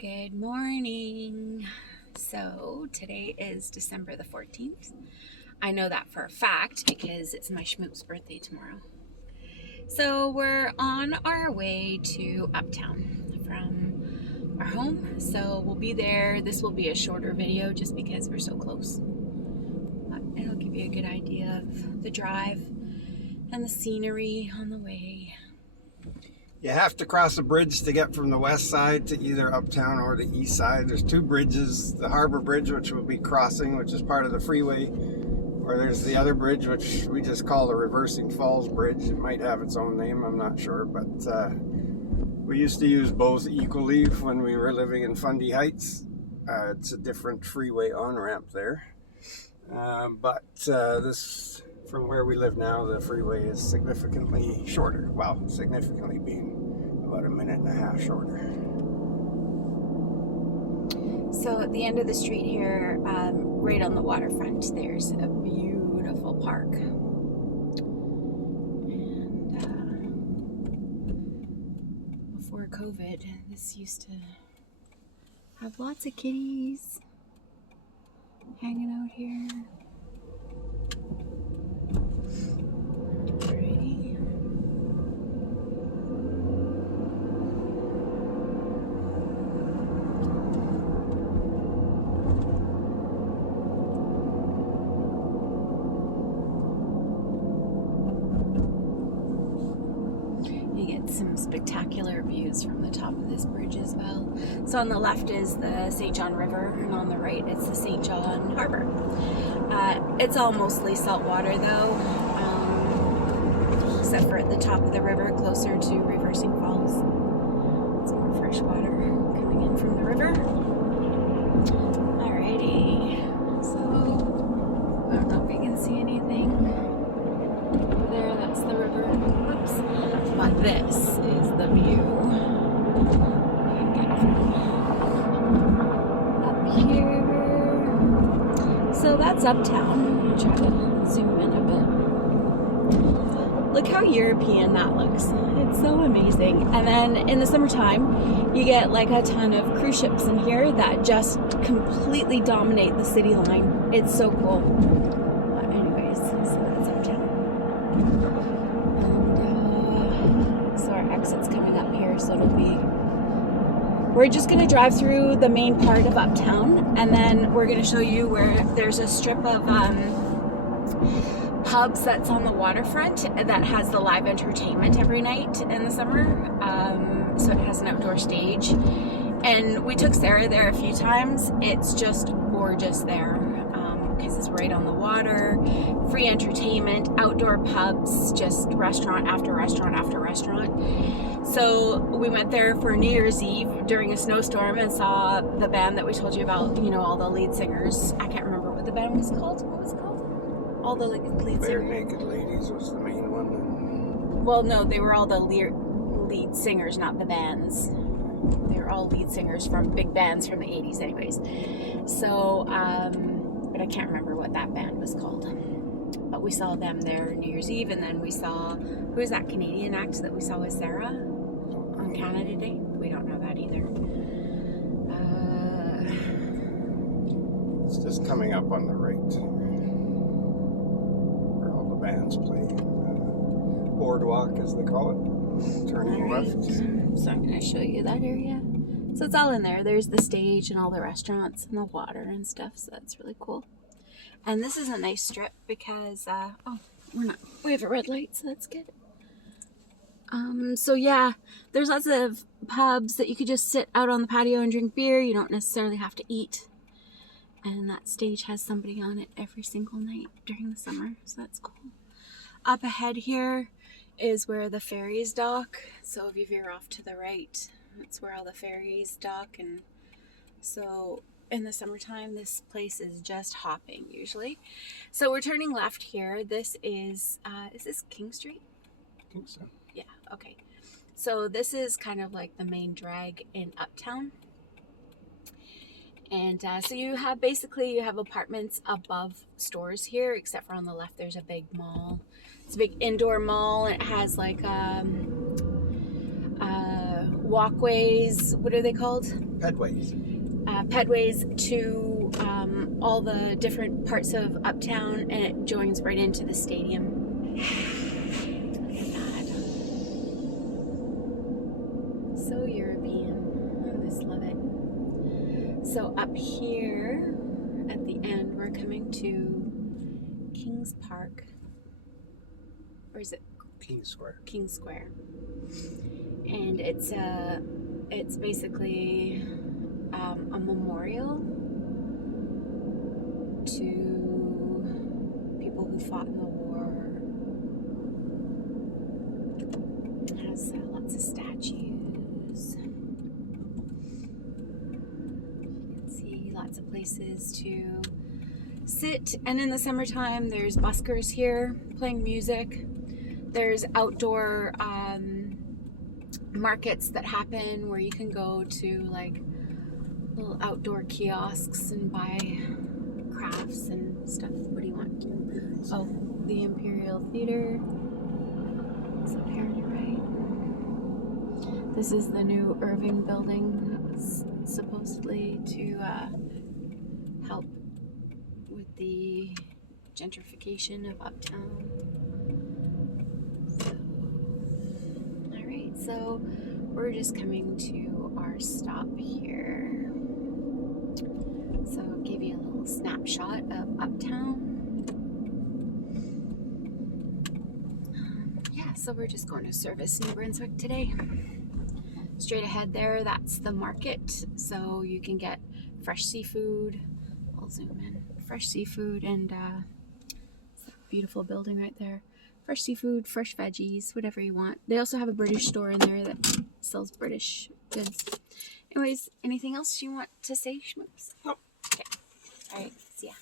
Good morning. So today is December the 14th. I know that for a fact because it's my schmoop's birthday tomorrow. So we're on our way to Uptown from our home. So we'll be there. This will be a shorter video just because we're so close. But it'll give you a good idea of the drive and the scenery on the way. You have to cross a bridge to get from the west side to either Uptown or the east side. There's two bridges, the Harbor Bridge, which we'll be crossing, which is part of the freeway, or there's the other bridge, which we just call the Reversing Falls Bridge. It might have its own name, I'm not sure, but we used to use both equally when we were living in Fundy Heights. It's a different freeway on-ramp there, but this, from where we live now, the freeway is significantly shorter. Well, significantly being about a minute and a half shorter. So at the end of the street here, right on the waterfront, there's a beautiful park. And before COVID, this used to have lots of kitties hanging out here. Some spectacular views from the top of this bridge as well. So on the left is the St. John River, and on the right it's the St. John Harbor. It's all mostly salt water though, except for at the top of the river closer to Reversing Falls. It's more fresh water coming in from the river. Alrighty, so I don't know if you can see anything. Over there, that's the river. Whoops. But this is the view you can get from up here. So that's Uptown. I'm going to try to zoom in a bit. Look how European that looks. It's so amazing. And then in the summertime, you get like a ton of cruise ships in here that just completely dominate the city line. It's so cool. But anyways, so that's Uptown. So our exit's coming up here, so it'll be, we're just going to drive through the main part of Uptown, and then we're going to show you where there's a strip of pubs that's on the waterfront that has the live entertainment every night in the summer. So it has an outdoor stage, and we took Sarah there a few times. It's just gorgeous there. Because it's right on the water, free entertainment, outdoor pubs, just restaurant after restaurant after restaurant. So we went there for New Year's Eve during a snowstorm and saw the band that we told you about, you know, all the lead singers. I can't remember what the band was called. What was it called? All the lead singers. Bare Naked Ladies was the main one. Well, no, they were all the lead singers, not the bands. They were all lead singers from big bands from the 80s anyways. So, but I can't remember what that band was called. But we saw them there New Year's Eve, and then we saw, who was that Canadian act that we saw with Sarah on Canada Day? We don't know that either. It's just coming up on the right, where all the bands play. Boardwalk, as they call it. Turning left. So I'm going to show you that area. So it's all in there. There's the stage and all the restaurants and the water and stuff. So that's really cool. And this is a nice strip because, we have a red light, so that's good. So yeah, there's lots of pubs that you could just sit out on the patio and drink beer. You don't necessarily have to eat. And that stage has somebody on it every single night during the summer. So that's cool. Up ahead here is where the ferries dock. So if you veer off to the right, that's where all the ferries dock. And so in the summertime, this place is just hopping usually. So we're turning left here. This is this King Street? I think so. Yeah, okay. So this is kind of like the main drag in Uptown. And so you have apartments above stores here, except for on the left there's a big mall. It's a big indoor mall. It has like walkways, what are they called? Pedways. Pedways to all the different parts of Uptown, and it joins right into the stadium. Look at that. So European. I just love it. So up here at the end, we're coming to Kings Park. Or is it King Square. King Square? And it's basically a memorial to people who fought in the war. It has lots of statues. You can see lots of places to sit, and in the summertime there's buskers here playing music. There's outdoor markets that happen where you can go to like little outdoor kiosks and buy crafts and stuff. What do you want? Oh, the Imperial Theater. It's up here on your right. This is the new Irving building, supposedly to help with the gentrification of Uptown. So we're just coming to our stop here. So I'll give you a little snapshot of Uptown. Yeah, so we're just going to Service, New Brunswick today. Straight ahead there, that's the market. So you can get fresh seafood. I'll zoom in. Fresh seafood and it's a beautiful building right there. Fresh seafood, fresh veggies, whatever you want. They also have a British store in there that sells British goods. Anyways, anything else you want to say, Schmoops? Nope. Okay. All right. See ya.